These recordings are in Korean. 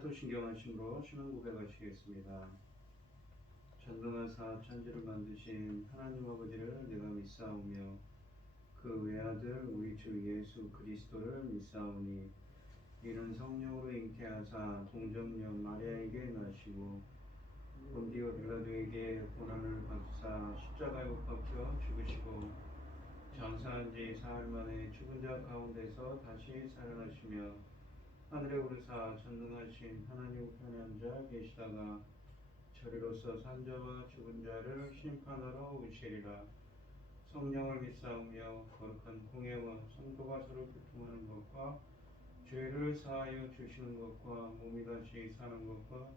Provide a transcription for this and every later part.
사도신경 하심으로 신앙 고백하시겠습니다. 전능하사 천지를 만드신 하나님 아버지를 내가 믿사오며 그 외아들 우리 주 예수 그리스도를 믿사오니 이는 성령으로 잉태하사 동정녀 마리아에게 나시고 본디오 빌라도에게 고난을 받으사 십자가에 못 박혀 죽으시고 장사한 지 사흘 만에 죽은 자 가운데서 다시 살아나시며 하늘에 오르사 전능하신 하나님 우편에 앉아 계시다가 저리로서 산자와 죽은 자를 심판하러 오시리라. 성령을 믿사오며 거룩한 공예와 성도가 서로 교통하는 것과 죄를 사하여 주시는 것과 몸이 다시 사는 것과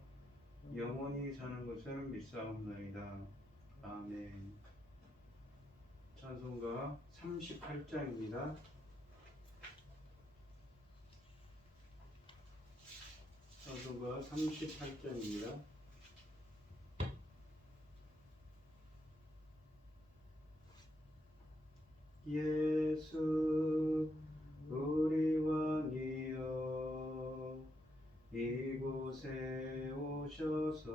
영원히 사는 것을 믿사옵나이다. 아멘. 찬송가 38장입니다. 찬송가 38장입니다. 예수 우리 왕이여 이곳에 오셔서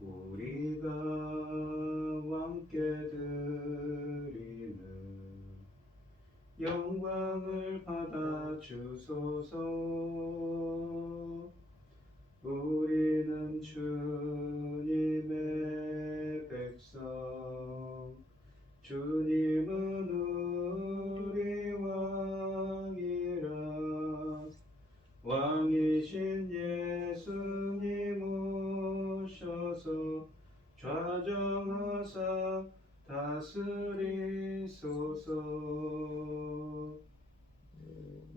우리가 왕께 드리는 영광을 받아 주소서. 우리는 주님의 백성, 주님은 우리 왕이라. 왕이신 예수님 오셔서 좌정하사 다스리소서.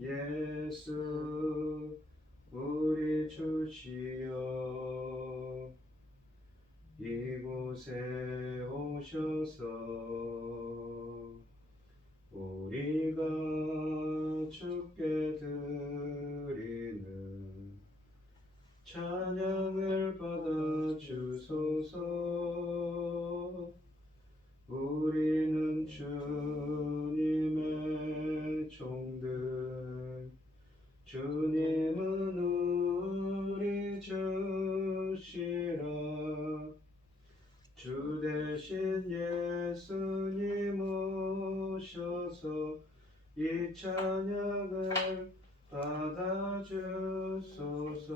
예수 우리 주시여 이곳에 오셔서 우리가 주께 드리는 찬양을 받아 주소서. 우리는 주님의 종들, 주님은 우리 주시라. 주 대신 예수님 오셔서 이 찬양을 받아 주소서.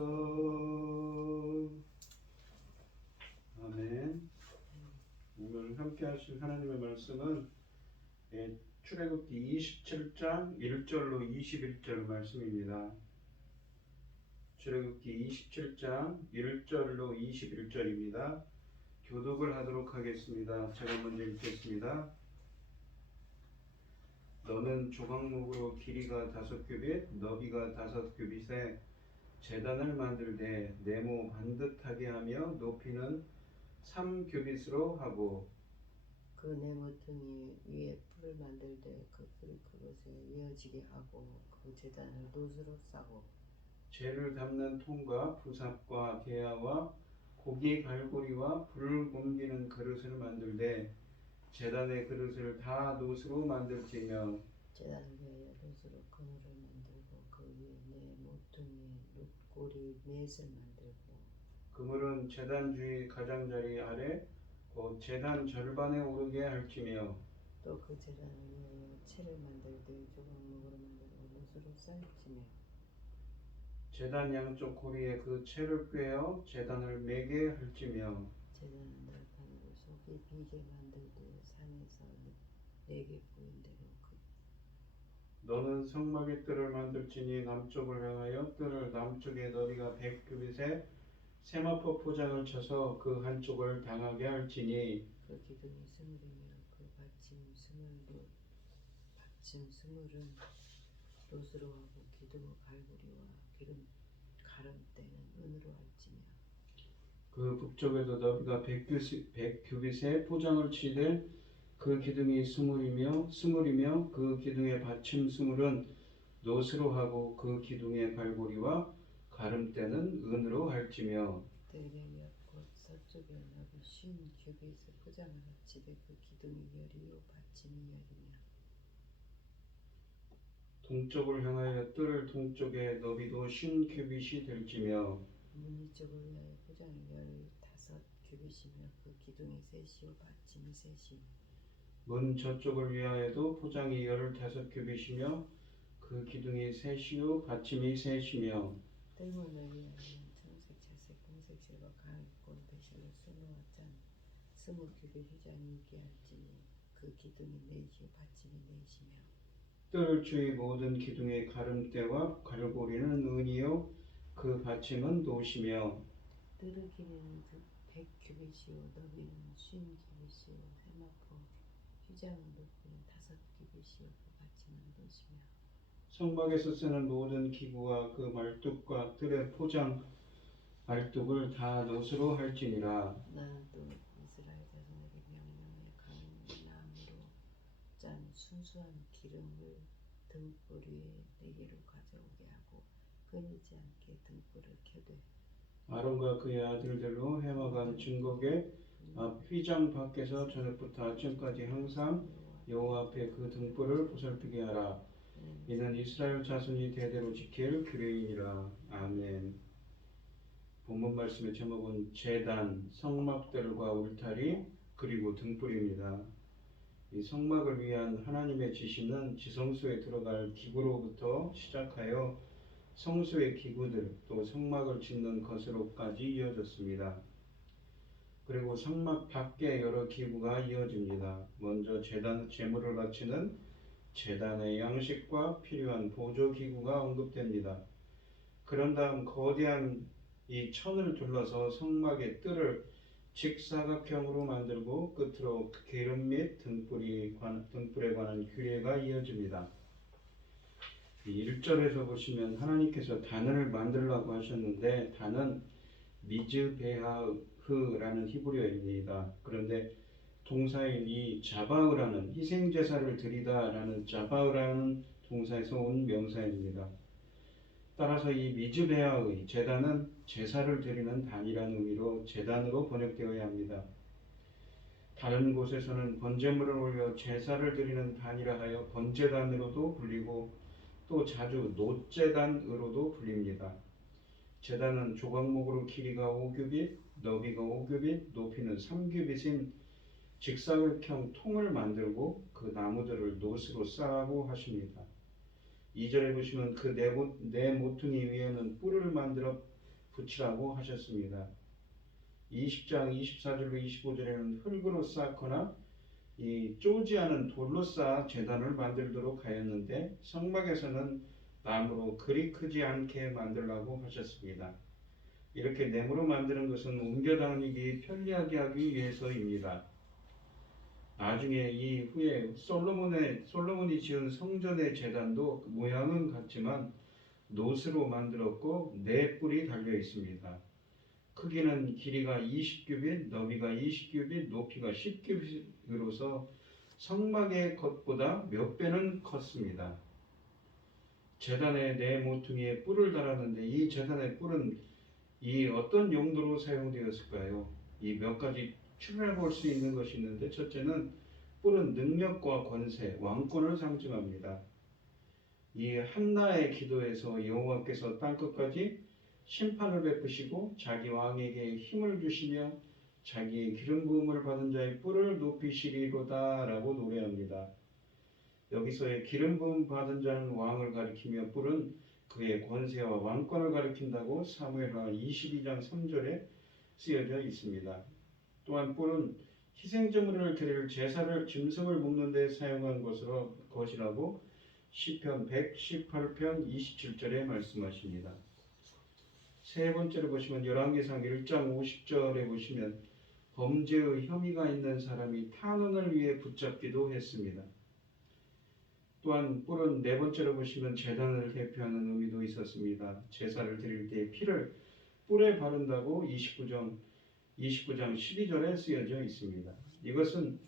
아멘. 오늘 함께 하실 하나님의 말씀은 출애굽기 27장 1절로 21절 말씀입니다. 출애굽기 27장 1절로 21절입니다. 교독을 하도록 하겠습니다. 제가 먼저 읽겠습니다. 너는 조각목으로 길이가 5규빗, 너비가 5규빗에 제단을 만들되 네모 반듯하게 하며 높이는 3규빗으로 하고 그 네모퉁이 위에 뿔을 만들되 그 뿔이 그것에 이어지게 하고 그 제단을 놋으로 싸고 재를 담는 통과 부삽과 계야와 고기 갈고리와 불을 옮기는 그릇을 만들되 제단의 그릇을 다 놋으로 만들지며 제단을 위하여 놋으로 그늘을 만들고 그 위에 네모퉁이 놋고리 넷을 만들고 그물은 제단 주위 가장자리 아래 곧 제단 절반에 오르게 할지며 또 그 제단을 위하여 채를 만들되 조각목으로 만들고 놋으로 쌓을지며 제단 양쪽 고리에 그 채를 꿰어 제단을 매게 할지며 제단은 날판으로 속이 비게 만들되 산에서 4개 보인 대로 너는 성막의 뜰을 만들지니 남쪽을 향하여 뜰을 남쪽에 너비가 100규빗에 세마포 포장을 쳐서 그 한쪽을 당하게 할지니 그 기둥이 스물이며 그 받침 스물은 놋으로 하고 기둥의 갈고리와 기름 가름대는 은으로 할지며 그 북쪽에도 너비가 100규빗에 포장을 치되 그 기둥이 스물이며 그 기둥의 받침 스물은 놋으로 하고 그 기둥의 갈고리와 가름대는 은으로 할지며 대례 옆곧 서쪽에 너비 50규빗의 포장을 합치되 그 기둥이 열이요 받침이 열이며 동쪽을 향하여 뜰 동쪽의 너비도 50규빗이 될지며 문이 쪽을 위하여 포장이 15규빗이며 그 기둥이 셋이요 받침이 셋이며 문 저쪽을 위하여도 포장이 15규빗이며 그 기둥이 셋이요 받침이 셋이며 뜰문을 위하여는 청색, 자색, 공색, 실과 가을골 배실로 수놓아 짠 20규빗 휘장이 있게 할지니 그 기둥이 넷이요 받침이 넷이며 뜰 주위 모든 기둥의 가름대와 갈고리는 은이요 그 받침은 노시며 뜰의 길이는 100규빗이요 너비는 50규빗이요 해마포 휘장의 높이는 5규빗이요 그 받침은 노시며 성막에서 쓰는 모든 기구와 그 말뚝과 뜰의 포장 말뚝을 다 노스로 할지니라. 나도 이스라엘 자손에게 명령해 감나무로 짠 순수한 기름을 등불 위에 4개로 가져오게 하고 끊이지 않게 등불을 켜되 아론과 그의 아들들로 해마간 증거계 앞 휘장 밖에서 저녁부터 아침까지 항상 여호와 앞에 그 등불을 보살피게 하라. 이는 이스라엘 자손이 대대로 지킬 규례이니라. 아멘. 본문 말씀의 제목은 제단, 성막들과 울타리, 그리고 등불입니다. 이 성막을 위한 하나님의 지시는 지성소에 들어갈 기구로부터 시작하여 성소의 기구들, 또 성막을 짓는 것으로까지 이어졌습니다. 그리고 성막 밖에 여러 기구가 이어집니다. 먼저 제물을 바치는 제단의 양식과 필요한 보조기구가 언급됩니다. 그런 다음 거대한 이 천을 둘러서 성막의 뜰을 직사각형으로 만들고 끝으로 기름 및 등불에 관한 규례가 이어집니다. 1절에서 보시면 하나님께서 단을 만들라고 하셨는데 단은 미즈베하흐라는 히브리어입니다. 그런데 동사인 이 자바흐라는 희생제사를 드리다라는 자바흐라는 동사에서 온 명사입니다. 따라서 이 미즈베하의 제단은 제사를 드리는 단이라는 의미로 제단으로 번역되어야 합니다. 다른 곳에서는 번제물을 올려 제사를 드리는 단이라 하여 번제단으로도 불리고 또 자주 놋제단으로도 불립니다. 제단은 조각목으로 길이가 5규빗, 너비가 5규빗, 높이는 3규빗인 직사각형 통을 만들고 그 나무들을 놋으로 쌓고 하십니다. 2절에 보시면 그 네 모퉁이 위에는 뿔을 만들어 붙이라고 하셨습니다. 20장 24절로 25절에는 흙으로 쌓거나 이 쪼지 않은 돌로 쌓아 제단을 만들도록 하였는데 성막에서는 나무로 그리 크지 않게 만들라고 하셨습니다. 이렇게 네모로 만드는 것은 옮겨 다니기 편리하게 하기 위해서입니다. 나중에 이후에 솔로몬이 지은 성전의 제단도 모양은 같지만 놋으로 만들었고 네 뿔이 달려 있습니다. 크기는 길이가 20규빗, 너비가 20규빗, 높이가 10규빗으로서 성막의 것보다 몇 배는 컸습니다. 제단의 네 모퉁이에 뿔을 달았는데 이 제단의 뿔은 이 어떤 용도로 사용되었을까요? 이 몇 가지 추론해 볼 수 있는 것이 있는데 첫째는 뿔은 능력과 권세, 왕권을 상징합니다. 이 한나의 기도에서 여호와께서 땅끝까지 심판을 베푸시고 자기 왕에게 힘을 주시며 자기의 기름 부음을 받은 자의 뿔을 높이시리로다 라고 노래합니다. 여기서의 기름 부음 받은 자는 왕을 가리키며 뿔은 그의 권세와 왕권을 가리킨다고 사무엘하 22장 3절에 쓰여져 있습니다. 또한 뿔은 희생제물을 드릴 제사를 짐승을 묶는 데 사용한 것이라고 시편 118편 27절에 말씀하십니다. 세 번째로 보시면 열왕기상 1장 50절에 보시면 범죄의 혐의가 있는 사람이 탄원을 위해 붙잡기도 했습니다. 또한 뿔은 네 번째로 보시면 제단을 대표하는 의미도 있었습니다. 제사를 드릴 때 피를 뿔에 바른다고 29장 12절에 쓰여져 있습니다. 이것은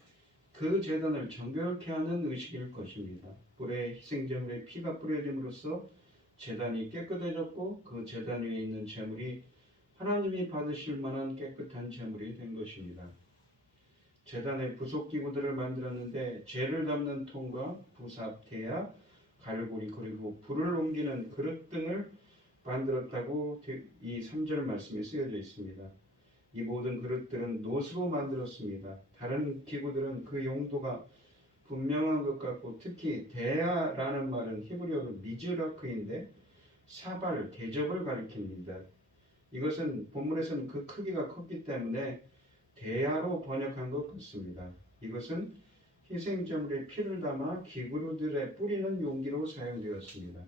그 제단을 정결케 하는 의식일 것입니다. 뿔에 희생제물의 피가 뿌려짐으로써 제단이 깨끗해졌고 그 제단 위에 있는 제물이 하나님이 받으실 만한 깨끗한 제물이 된 것입니다. 제단의 부속기구들을 만들었는데 죄를 담는 통과 부삽, 대야, 갈고리 그리고 불을 옮기는 그릇 등을 만들었다고 이 3절 말씀에 쓰여져 있습니다. 이 모든 그릇들은 놋으로 만들었습니다. 다른 기구들은 그 용도가 분명한 것 같고 특히 대야라는 말은 히브리어로 미즈라크인데 사발, 대접을 가리킵니다. 이것은 본문에서는 그 크기가 컸기 때문에 대야로 번역한 것 같습니다. 이것은 희생제물의 피를 담아 기구들에 뿌리는 용기로 사용되었습니다.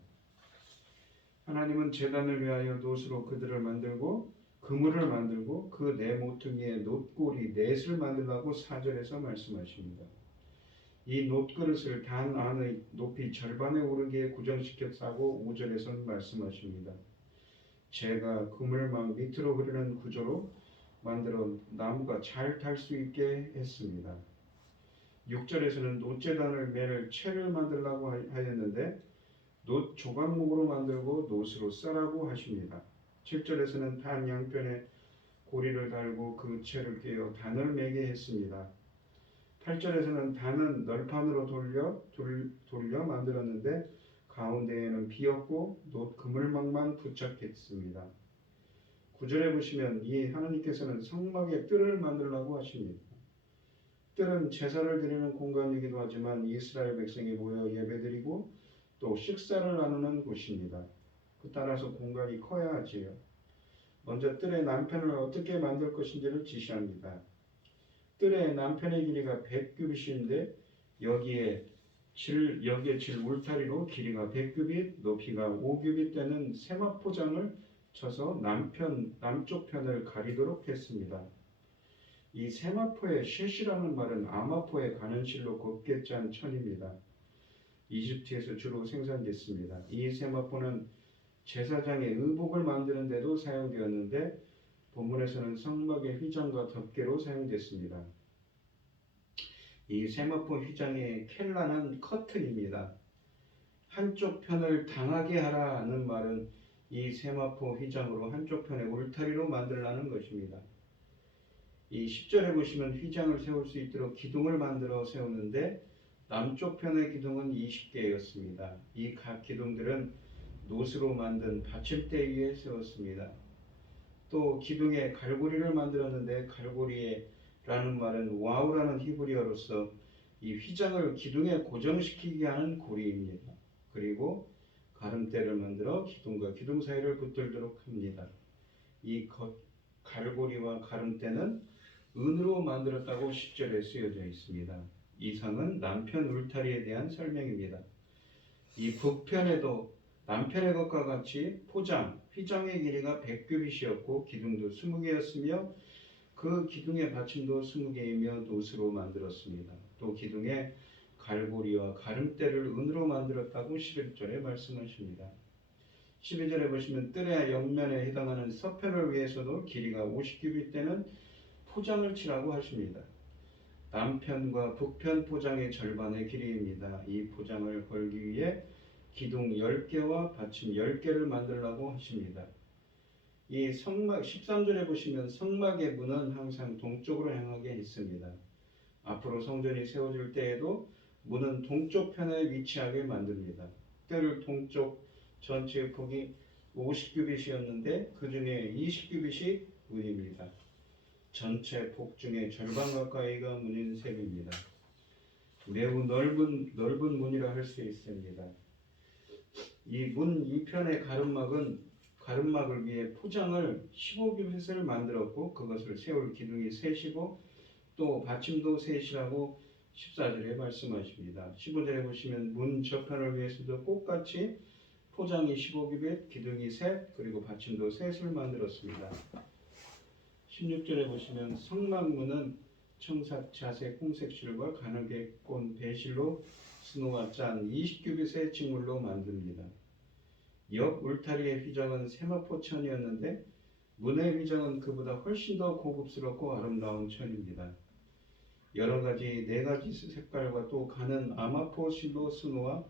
하나님은 제단을 위하여 놋으로 그들을 만들고 그물을 만들고 그 네 모퉁이에 놋고리 넷을 만들라고 4절에서 말씀하십니다. 이 놋그릇을 단 안의 높이 절반에 오르게 고정시켰다고 5절에서는 말씀하십니다. 제가 그물망 밑으로 흐르는 구조로 만들어 나무가 잘 탈 수 있게 했습니다. 6절에서는 놋재단을 매를 채를 만들라고 하였는데 놋 조각목으로 만들고 놋으로 싸라고 하십니다. 7절에서는 단 양편에 고리를 달고 그 채를 꿰어 단을 매게 했습니다. 8절에서는 단은 널판으로 돌려 만들었는데 가운데에는 비었고 놋 그물망만 부착했습니다. 9절에 보시면 이 하나님께서는 성막의 뜰을 만들라고 하십니다. 뜰은 제사를 드리는 공간이기도 하지만 이스라엘 백성이 모여 예배드리고 또 식사를 나누는 곳입니다. 따라서 공간이 커야 하지요. 먼저 뜰의 남편을 어떻게 만들 것인지를 지시합니다. 뜰의 남편의 길이가 100규빗인데 여기에 질 울타리로 길이가 100규빗, 높이가 5규빗 되는 세마포장을 쳐서 남쪽 편을 가리도록 했습니다. 이 세마포의 셋이라는 말은 아마포의 가는 실로 곱게 짠 천입니다. 이집트에서 주로 생산됐습니다. 이 세마포는 제사장의 의복을 만드는 데도 사용되었는데 본문에서는 성막의 휘장과 덮개로 사용됐습니다. 이 세마포 휘장의 켈라는 커튼입니다. 한쪽 편을 당하게 하라는 말은 이 세마포 휘장으로 한쪽 편의 울타리로 만들라는 것입니다. 이 10절에 보시면 휘장을 세울 수 있도록 기둥을 만들어 세우는데 남쪽 편의 기둥은 20개였습니다. 이 각 기둥들은 놋으로 만든 받침대 위에 세웠습니다. 또 기둥에 갈고리를 만들었는데 갈고리라는 말은 와우라는 히브리어로서 이 휘장을 기둥에 고정시키게 하는 고리입니다. 그리고 가름대를 만들어 기둥과 기둥 사이를 붙들도록 합니다. 이 갈고리와 가름대는 은으로 만들었다고 10절에 쓰여져 있습니다. 이상은 남편 울타리에 대한 설명입니다. 이 북편에도 남편의 것과 같이 휘장의 길이가 100규빗이었고 기둥도 20개였으며 그 기둥의 받침도 20개이며 놋으로 만들었습니다. 또 기둥에 갈고리와 가름대를 은으로 만들었다고 11절에 말씀하십니다. 12절에 보시면 뜰의 옆면에 해당하는 서편을 위해서도 길이가 50규빗 되는 포장을 치라고 하십니다. 남편과 북편 포장의 절반의 길이입니다. 이 포장을 걸기 위해 기둥 10개와 받침 10개를 만들라고 하십니다. 이 성막 13절에 보시면 성막의 문은 항상 동쪽으로 향하게 했습니다. 앞으로 성전이 세워질 때에도 문은 동쪽 편에 위치하게 만듭니다. 뜰 동쪽 전체의 폭이 50규빗이었는데 그 중에 20규빗이 문입니다. 전체 폭 중에 절반 가까이가 문인 셈입니다. 매우 넓은 문이라 할 수 있습니다. 이 문 이편의 가름막을 위해 포장을 15규빗을 만들었고 그것을 세울 기둥이 셋이고 또 받침도 셋이라고 14절에 말씀하십니다. 15절에 보시면 문 저편을 위해서도 똑같이 포장이 15규빗, 기둥이 셋, 그리고 받침도 셋을 만들었습니다. 16절에 보시면 성막문은 청삭, 자색, 홍색 실과 가늘게 꼰 배실로 스노와 짠 20규빗의 직물로 만듭니다. 옆 울타리의 휘장은 세마포 천이었는데 문의 휘장은 그보다 훨씬 더 고급스럽고 아름다운 천입니다. 여러 가지 4가지 색깔과 또 가는 아마포 실로 스노와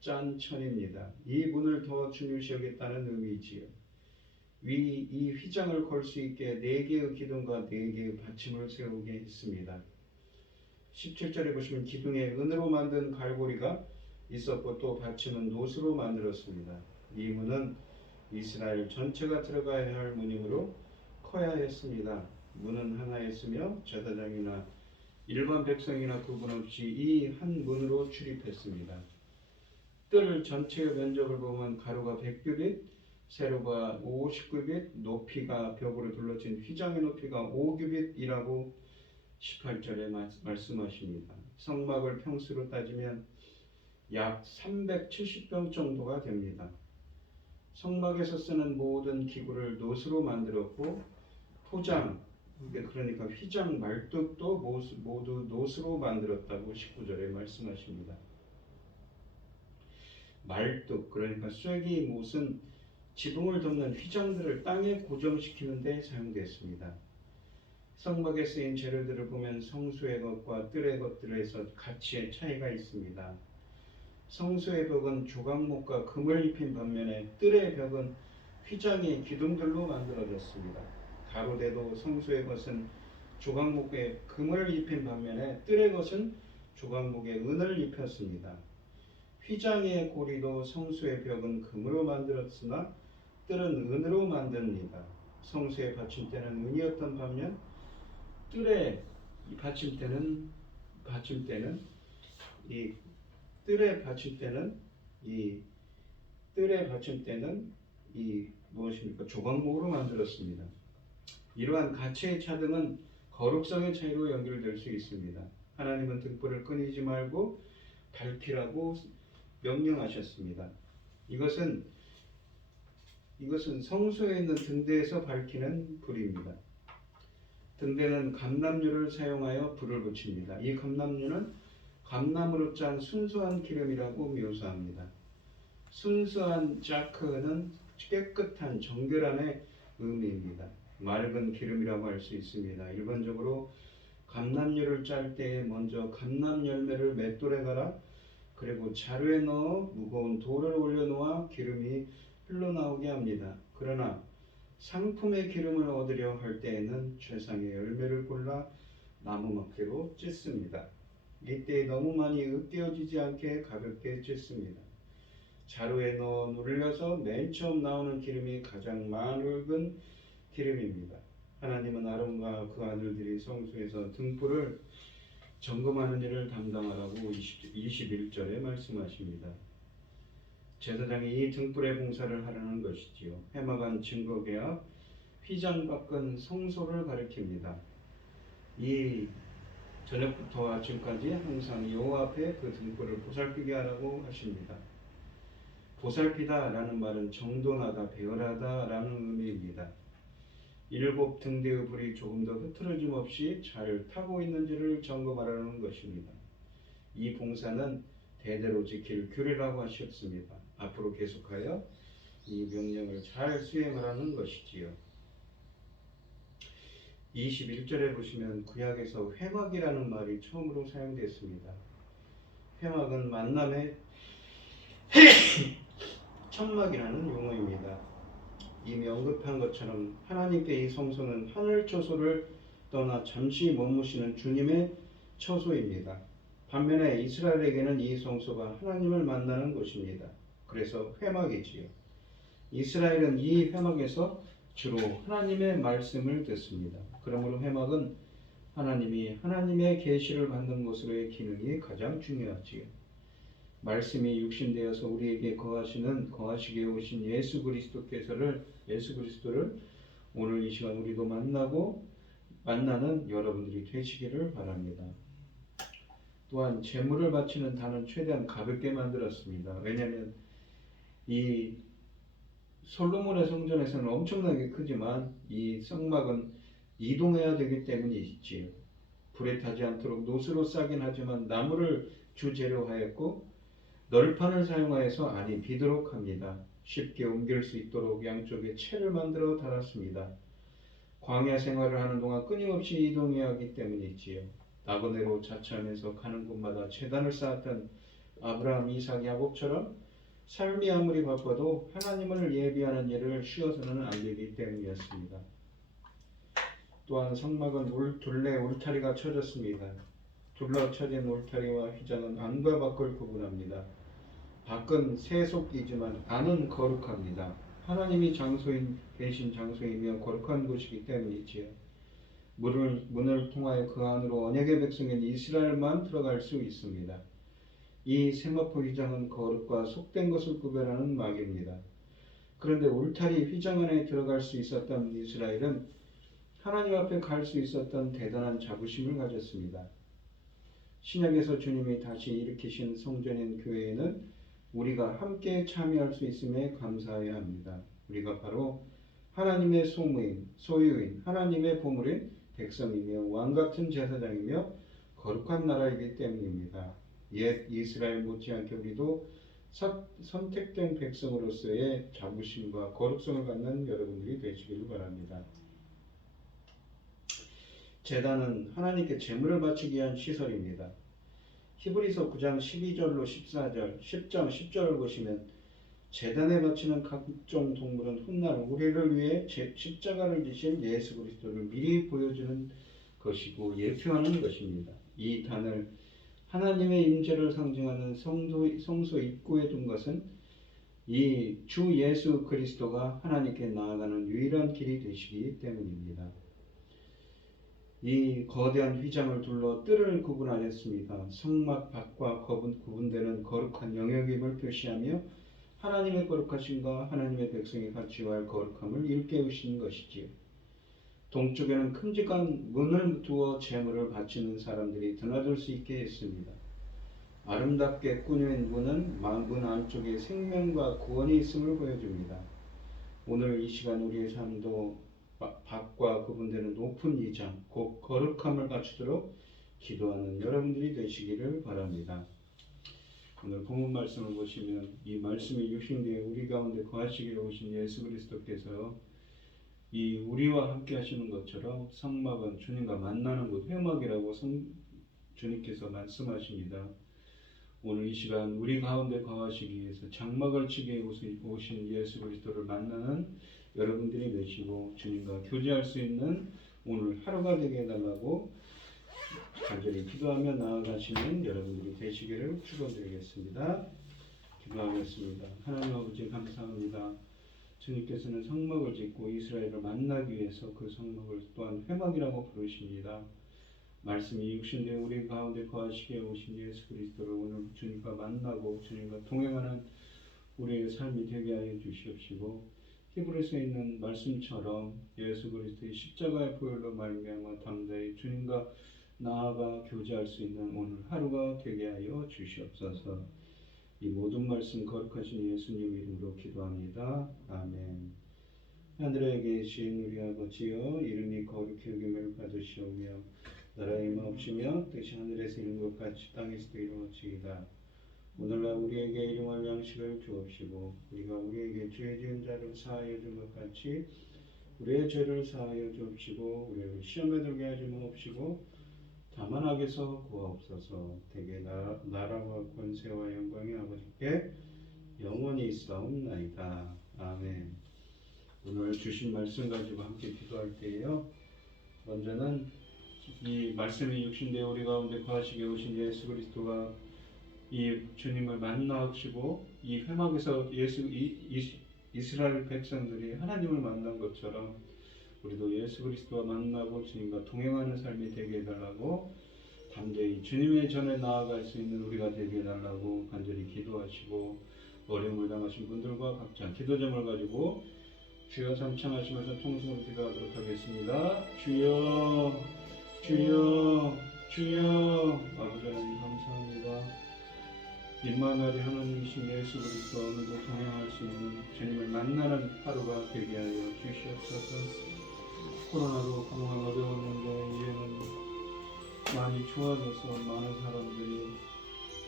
짠 천입니다. 이 문을 더 중요시 여겼다는 의미지요. 이 휘장을 걸 수 있게 4개의 기둥과 4개의 받침을 세우게 했습니다. 17절에 보시면 기둥에 은으로 만든 갈고리가 있었고 또 받침은 노수로 만들었습니다. 이 문은 이스라엘 전체가 들어가야 할 문이므로 커야 했습니다. 문은 하나였으며 제사장이나 일반 백성이나 구분 없이 이 한 문으로 출입했습니다. 뜰 전체의 면적을 보면 가로가 100규빗, 세로가 59규빗, 높이가 벽으로 둘러진 휘장의 높이가 5규빗이라고 18절에 말씀하십니다. 성막을 평수로 따지면 약 370평 정도가 됩니다. 성막에서 쓰는 모든 기구를 노수로 만들었고 포장, 그러니까 휘장, 말뚝도 모두 노수로 만들었다고 19절에 말씀하십니다. 말뚝, 그러니까 쐐기 못은 지붕을 덮는 휘장들을 땅에 고정시키는 데 사용됐습니다. 성막에 쓰인 재료들을 보면 성소의 것과 뜰의 것들에서 가치의 차이가 있습니다. 성소의 벽은 조각목과 금을 입힌 반면에 뜰의 벽은 휘장의 기둥들로 만들어졌습니다. 가로대도 성소의 것은 조각목에 금을 입힌 반면에 뜰의 것은 조각목에 은을 입혔습니다. 휘장의 고리도 성소의 벽은 금으로 만들었으나 뜰은 은으로 만듭니다. 성소의 받침대는 은이었던 반면 뜰의 받침대는 무엇입니까? 조각목으로 만들었습니다. 이러한 가치의 차등은 거룩성의 차이로 연결될 수 있습니다. 하나님은 등불을 끊이지 말고 밝히라고 명령하셨습니다. 이것은 성소에 있는 등대에서 밝히는 불입니다. 등대는 감람유를 사용하여 불을 붙입니다. 이 감람유는 감람으로 짠 순수한 기름이라고 묘사합니다. 순수한 자크는 깨끗한 정결함의 의미입니다. 맑은 기름이라고 할 수 있습니다. 일반적으로 감람유를 짤 때에 먼저 감람 열매를 맷돌에 갈아 그리고 자루에 넣어 무거운 돌을 올려놓아 기름이 흘러나오게 합니다. 그러나 상품의 기름을 얻으려 할 때에는 최상의 열매를 골라 나무막대로 찢습니다. 이때 너무 많이 으깨어지지 않게 가볍게 찢습니다. 자루에 넣어 눌려서 맨 처음 나오는 기름이 가장 맑은 기름입니다. 하나님은 아론과 그 아들들이 성소에서 등불을 점검하는 일을 담당하라고 21절에 말씀하십니다. 제사장이 이 등불의 봉사를 하라는 것이지요. 회막안 증거계약 휘장 밖은 성소를 가리킵니다. 이 저녁부터 아침까지 항상 여호와 앞에 그 등불을 보살피게 하라고 하십니다. 보살피다라는 말은 정돈하다, 배열하다라는 의미입니다. 7 등대의 불이 조금 더 흐트러짐 없이 잘 타고 있는지를 점검하라는 것입니다. 이 봉사는 대대로 지킬 규례라고 하셨습니다. 앞으로 계속하여 이 명령을 잘 수행하라는 것이지요. 21절에 보시면 구약에서 회막이라는 말이 처음으로 사용됐습니다. 회막은 만남의 천막이라는 용어입니다. 이미 언급한 것처럼 하나님께 이 성소는 하늘 처소를 떠나 잠시 머무시는 주님의 처소입니다. 반면에 이스라엘에게는 이 성소가 하나님을 만나는 곳입니다. 그래서 회막이지요. 이스라엘은 이 회막에서 주로 하나님의 말씀을 듣습니다. 그러므로 회막은 하나님의 계시를 받는 곳으로의 기능이 가장 중요하지요. 말씀이 육신되어서 우리에게 거하시게 오신 예수 그리스도를 오늘 이 시간 우리도 만나는 여러분들이 되시기를 바랍니다. 또한 제물을 바치는 단은 최대한 가볍게 만들었습니다. 왜냐하면 이 솔로몬의 성전에서는 엄청나게 크지만 이 성막은 이동해야 되기 때문이지요. 불에 타지 않도록 노수로 싸긴 하지만 나무를 주재료하였고 널판을 사용하여서 안이 비도록 합니다. 쉽게 옮길 수 있도록 양쪽에 채를 만들어 달았습니다. 광야 생활을 하는 동안 끊임없이 이동해야 하기 때문이지요. 나그네로 자처하면서 가는 곳마다 제단을 쌓았던 아브라함, 이삭, 야곱처럼 삶이 아무리 바빠도 하나님을 예비하는 일을 쉬어서는 안 되기 때문이었습니다. 또한 성막은 둘레 울타리가 쳐졌습니다. 둘러 쳐진 울타리와 휘장은 안과 밖을 구분합니다. 밖은 세속이지만 안은 거룩합니다. 하나님이 장소인 대신 장소이며 거룩한 곳이기 때문이지요. 문을 통하여 그 안으로 언약의 백성인 이스라엘만 들어갈 수 있습니다. 이 세마포 휘장은 거룩과 속된 것을 구별하는 막입니다. 그런데 울타리 휘장 안에 들어갈 수 있었던 이스라엘은 하나님 앞에 갈 수 있었던 대단한 자부심을 가졌습니다. 신약에서 주님이 다시 일으키신 성전인 교회에는 우리가 함께 참여할 수 있음에 감사해야 합니다. 우리가 바로 하나님의 소유인, 하나님의 보물인 백성이며 왕같은 제사장이며 거룩한 나라이기 때문입니다. 옛 이스라엘 못지않게 우리도 선택된 백성으로서의 자부심과 거룩성을 갖는 여러분들이 되시기를 바랍니다. 제단은 하나님께 제물을 바치기 위한 시설입니다. 히브리서 9장 12절로 14절, 10장 10절을 보시면 제단에 바치는 각종 동물은 훗날 우리를 위해 십자가를 지신 예수 그리스도를 미리 보여주는 것이고 예표하는 것입니다. 이 단을 하나님의 임재를 상징하는 성소 입구에 둔 것은 이 주 예수 그리스도가 하나님께 나아가는 유일한 길이 되시기 때문입니다. 이 거대한 휘장을 둘러 뜰을 구분하였습니다. 성막 밖과 구분되는 거룩한 영역임을 표시하며 하나님의 거룩하심과 하나님의 백성이 갖추어야 할 거룩함을 일깨우신 것이지요. 동쪽에는 큼직한 문을 두어 제물을 바치는 사람들이 드나들 수 있게 했습니다. 아름답게 꾸민 문은 문 안쪽에 생명과 구원이 있음을 보여줍니다. 오늘 이 시간 우리의 삶도 밖과 구분되는 높은 이장, 곧 거룩함을 갖추도록 기도하는 여러분들이 되시기를 바랍니다. 오늘 본문 말씀을 보시면 이 말씀이 육신되어 우리 가운데 거하시기로 오신 예수 그리스도께서 이 우리와 함께 하시는 것처럼 성막은 주님과 만나는 곳, 회막이라고 주님께서 말씀하십니다. 오늘 이 시간 우리 가운데 거하시기 위해서 장막을 치게 오신 예수 그리스도를 만나는 여러분들이 되시고 주님과 교제할 수 있는 오늘 하루가 되게 해달라고 간절히 기도하며 나아가시는 여러분들이 되시기를 축원드리겠습니다. 기도하겠습니다. 하나님 아버지 감사합니다. 주님께서는 성막을 짓고 이스라엘을 만나기 위해서 그 성막을 또한 회막이라고 부르십니다. 말씀이 육신되어 우리 가운데 거하시게 오신 예수 그리스도를 오늘 주님과 만나고 주님과 동행하는 우리의 삶이 되게 하여 주시옵시고 히브리서에 있는 말씀처럼 예수 그리스도의 십자가의 보혈로 말미암아 담대히 주님과 나아가 교제할 수 있는 오늘 하루가 되게 하여 주시옵소서. 이 모든 말씀 거룩하신 예수님 이름으로 기도합니다. 아멘. 하늘에 계신 우리 아버지여 이름이 거룩히 여김을 받으시오며 나라의 임하옵시며 뜻이 하늘에서 이룬 것 같이 땅에서도 이루어지이다. 오늘날 우리에게 일용할 양식을 주옵시고 우리가 우리에게 죄 지은 자를 사하여 준 것 같이 우리의 죄를 사하여 주옵시고 우리를 시험에 들게 하지 마옵시고 다만 악에서 구하옵소서. 대개 나라와 권세와 영광이 아버지께 영원히 있사옵나이다. 아멘. 오늘 주신 말씀 가지고 함께 기도할 때에요. 먼저는 이 말씀이 육신되어 우리 가운데 거하시게 오신 예수 그리스도가 이 주님을 만나시고 이 회막에서 이스라엘 백성들이 하나님을 만난 것처럼 우리도 예수 그리스도와 만나고 주님과 동행하는 삶이 되게 해달라고 담대히 주님의 전에 나아갈 수 있는 우리가 되게 해달라고 간절히 기도하시고 어려움을 당하신 분들과 각자 기도 제목을 가지고 주여 삼창하시면서 통성으로 기도하도록 하겠습니다. 주여 주여 주여. 아버지 하나님 감사합니다. 임마누엘의 하나님이신 예수 그리스도 오늘도 동행할 수 있는 주님을 만나는 하루가 되게 하여 주시옵소서. 코로나로 그동안 어려웠는데 이제는 많이 좋아져서 많은 사람들이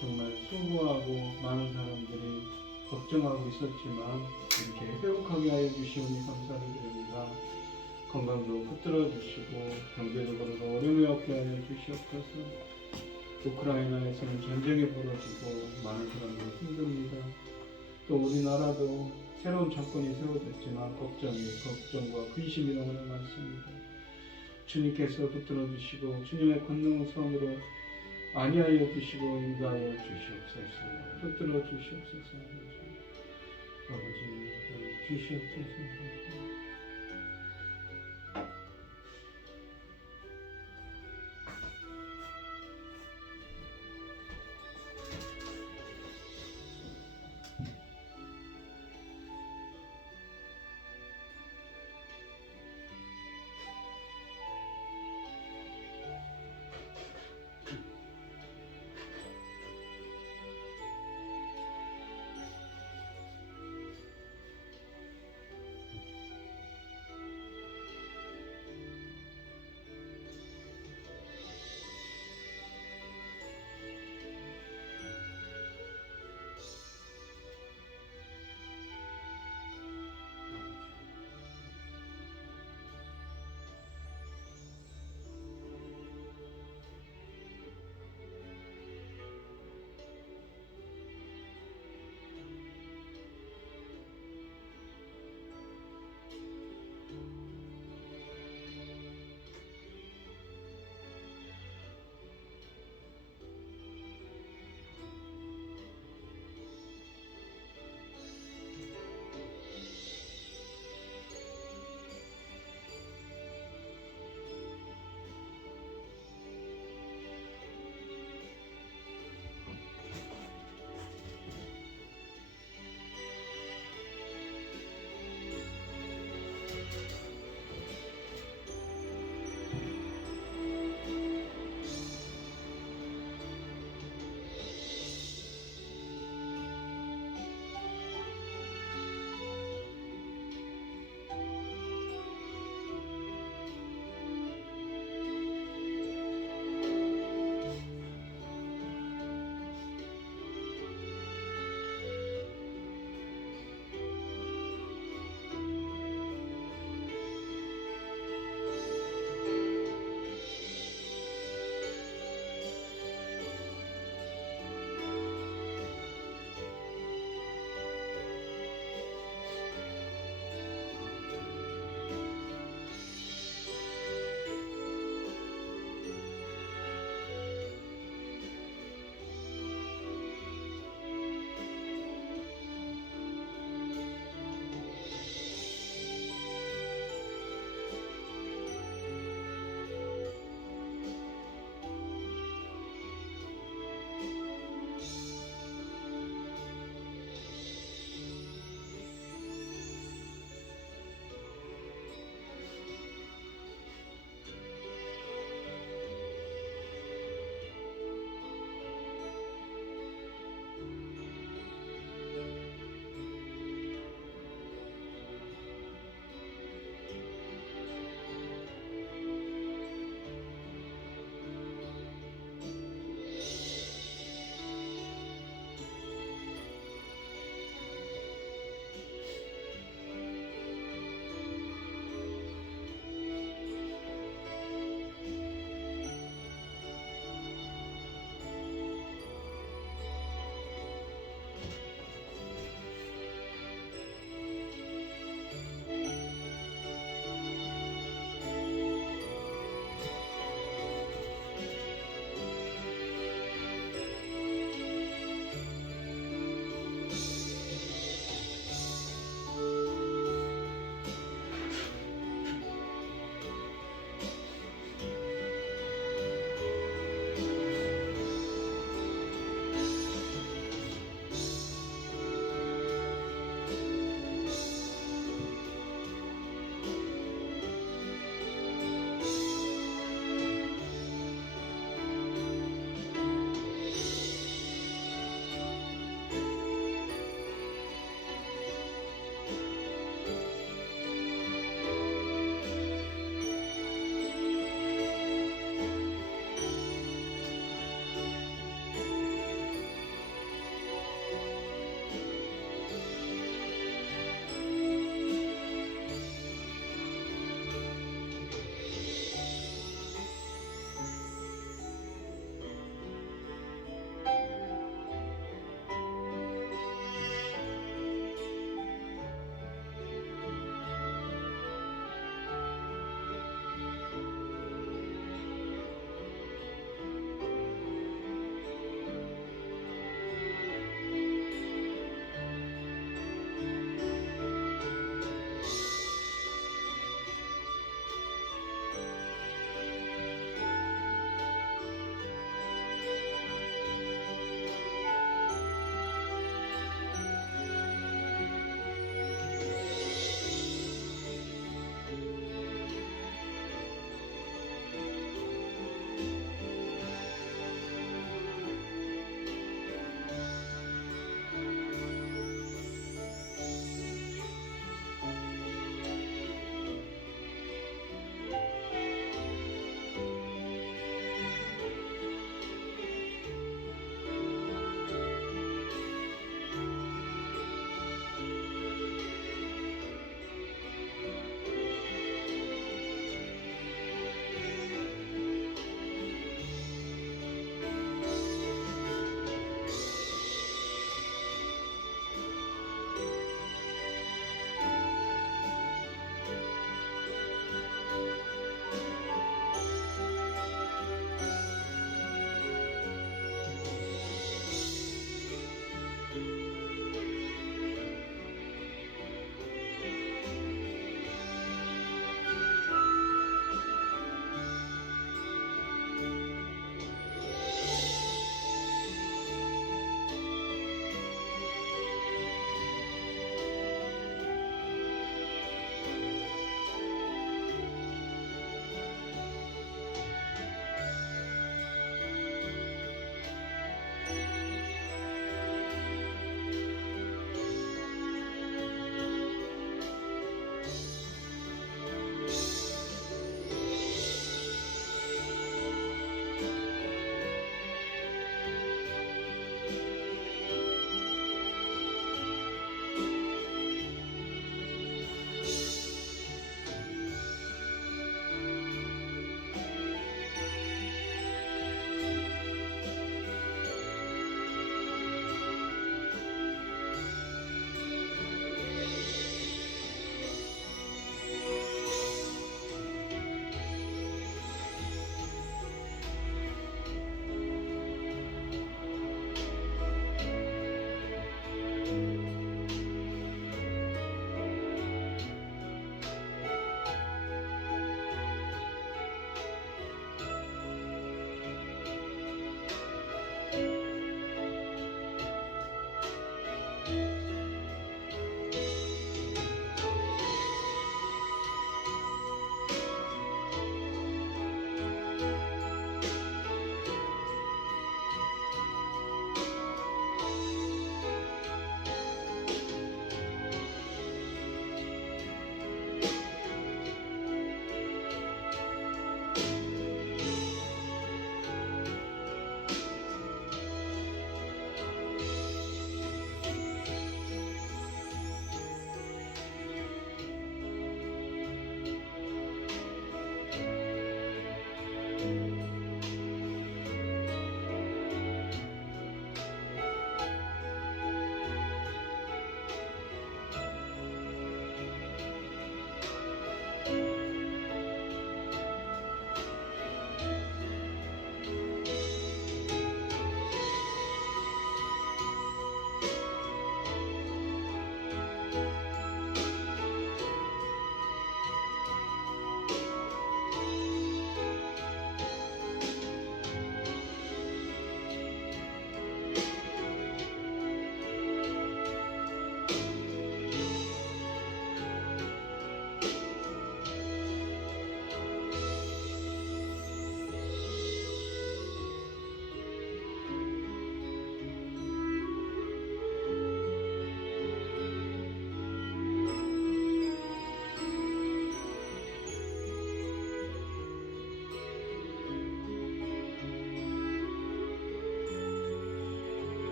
정말 수고하고 많은 사람들이 걱정하고 있었지만 이렇게 회복하게 하여 주시오니 감사를 드립니다. 건강도 붙들어 주시고 경제적으로도 어려움이 없게 하여 주시옵소서. 우크라이나에서는 전쟁이 벌어지고 많은 사람들이 힘듭니다. 또 우리나라도 새로운 정권이 세워졌지만 걱정과 근심이 너무나 많습니다. 주님께서 붙들어 주시고 주님의 권능의 손으로 아니하여 주시고 인도하여 주시옵소서. 붙들어 주시옵소서. 아버지 주시옵소서.